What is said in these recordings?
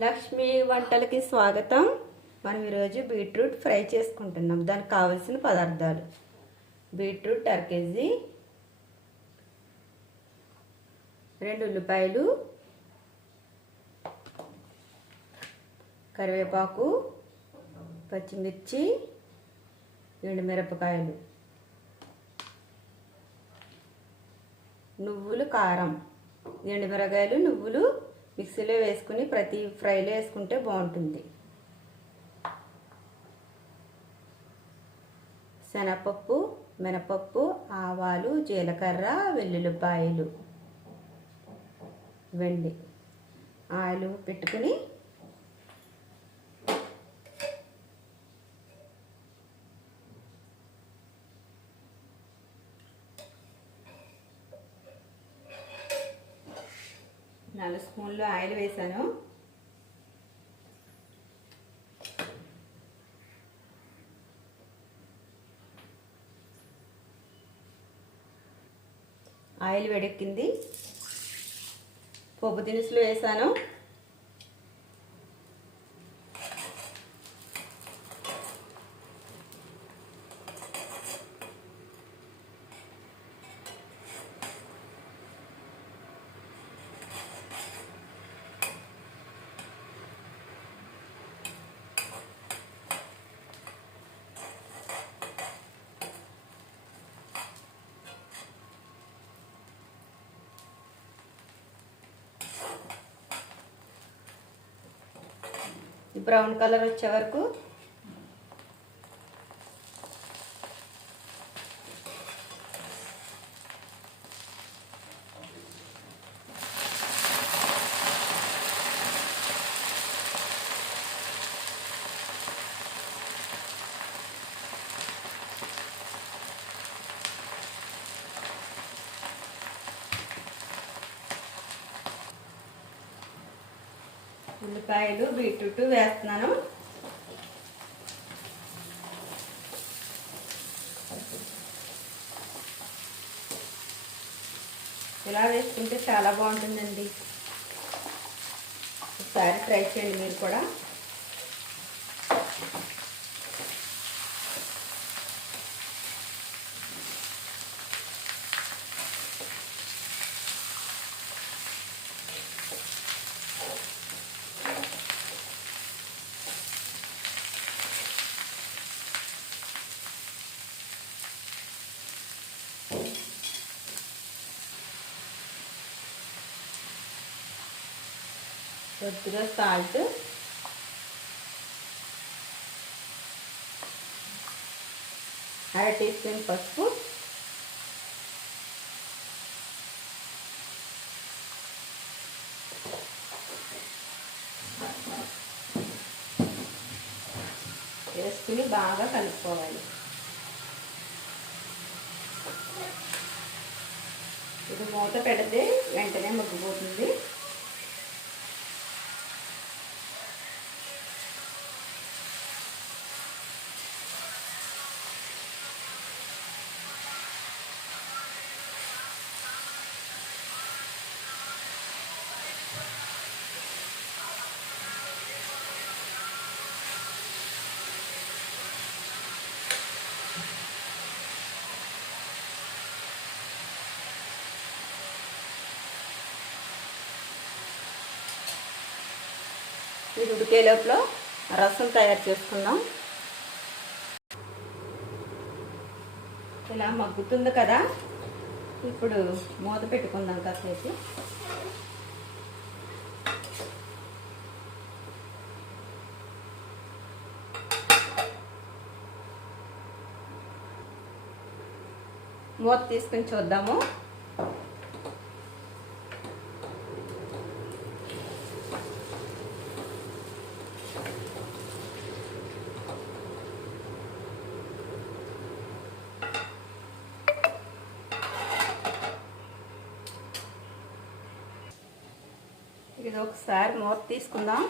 లక్ష్మి వంటలకి స్వాగతం. మనం ఈరోజు బీట్రూట్ ఫ్రై చేసుకుంటున్నాం. దానికి కావలసిన పదార్థాలు. బీట్రూట్ అర కేజీ రెండు ఉల్లిపాయలు కరివేపాకు పచ్చిమిర్చి ఎండుమిరపకాయలు. నువ్వులు కారం. ఎండుమిరకాయలు నువ్వులు మిక్సీలో వేసుకుని ప్రతి ఫ్రైలో వేసుకుంటే బాగుంటుంది. శనగపప్పు మినపప్పు ఆవాలు జీలకర్ర వెల్లుల్లిపాయలు వెండి ఆయిల్ పెట్టుకుని నాలుగు స్పూన్లు ఆయిల్ వేసాను. ఆయిల్ వేడెక్కింది. పోపు దినుసులు వేసాను. బ్రౌన్ కలర్ వచ్చే వరకు ఉల్లిపాయలు బీట్రూట్ వేస్తున్నాను. ఇలా వేసుకుంటే చాలా బాగుంటుందండి. ఒకసారి ట్రై చేయండి మీరు కూడా. కొద్దిగా సాల్ట్ అర టీ స్పూన్ పసుపు వేసుకుని బాగా కలుపుకోవాలి ఇది మూత పెడితే వెంటనే మగ్గిపోతుంది ఇది ఉడికే లోపల రసం తయారు చేసుకుందాం. ఇలా మగ్గుతుంది కదా. ఇప్పుడు మూత పెట్టుకుందాం కాసేపు. మూత తీసుకుని చూద్దాము. ఇది ఒకసారి మూత తీసుకుందాం.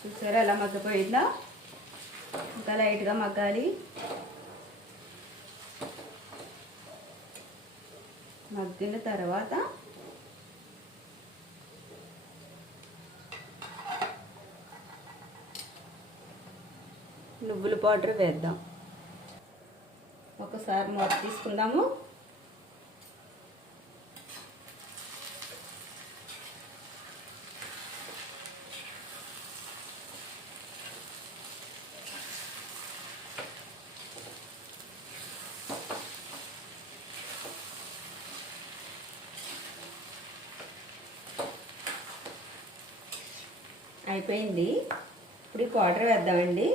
చూసారా ఎలా మగ్గిపోయిందా? ఇంకా లైట్గా మగ్గాలి. మగ్గిన తర్వాత నువ్వుల పౌడర్ వేద్దాం. ఒకసారి మూత తీసుకుందాము. అయిపోయింది. ఇప్పుడు ఈ వేద్దామండి.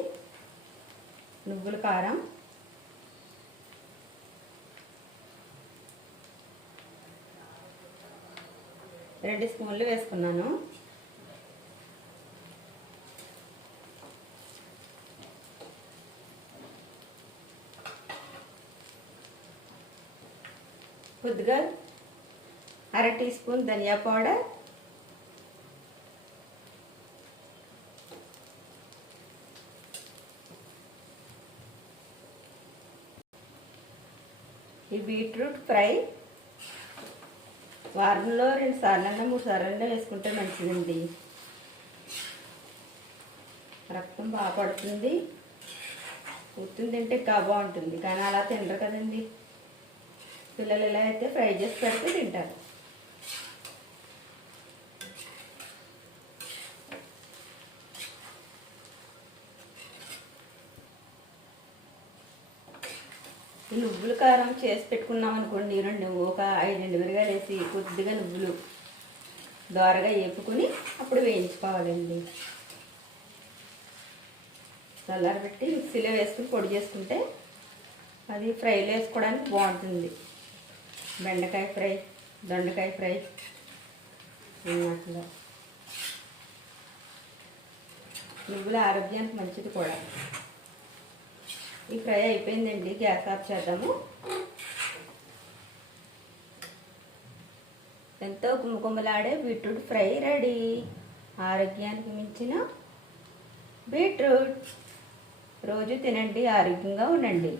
నువ్వుల కారం. రెండు స్పూన్లు వేసుకున్నాను. కొద్దిగా అర టీ స్పూన్ ధనియా పౌడర్. ఈ బీట్రూట్ ఫ్రై వారంలో రెండు సార్లన్నా మూడు సార్లన్నా వేసుకుంటే మంచిదండి. రక్తం బాగా పడుతుంది. కూర్చుని తింటే ఇంకా బాగుంటుంది. కానీ అలా తినరు కదండి. పిల్లలు ఇలా అయితే ఫ్రై చేసి పెడితే తింటారు. ఈ నువ్వుల కారం చేసి పెట్టుకున్నాం అనుకోండి రెండు ఒక ఐదు రెండు మిరగాయలు వేసి కొద్దిగా నువ్వులు దోరగా వేపుకుని అప్పుడు వేయించుకోవాలండి. చల్లారబెట్టి మిక్సీలో వేసుకుని పొడి చేసుకుంటే అది ఫ్రైలో వేసుకోవడానికి బాగుంటుంది. బెండకాయ ఫ్రై దొండకాయ ఫ్రై అట్లా నువ్వుల ఆరోగ్యానికి మంచిది కూడా. ఈ ఫ్రై అయిపోయిందండి గ్యాస్ ఆఫ్ చేద్దాము. ఎంతో గుమ్మగుమ్మలాడే బీట్రూట్ ఫ్రై రెడీ. ఆరోగ్యానికి మించిన బీట్రూట్. రోజు తినండి ఆరోగ్యంగా ఉండండి.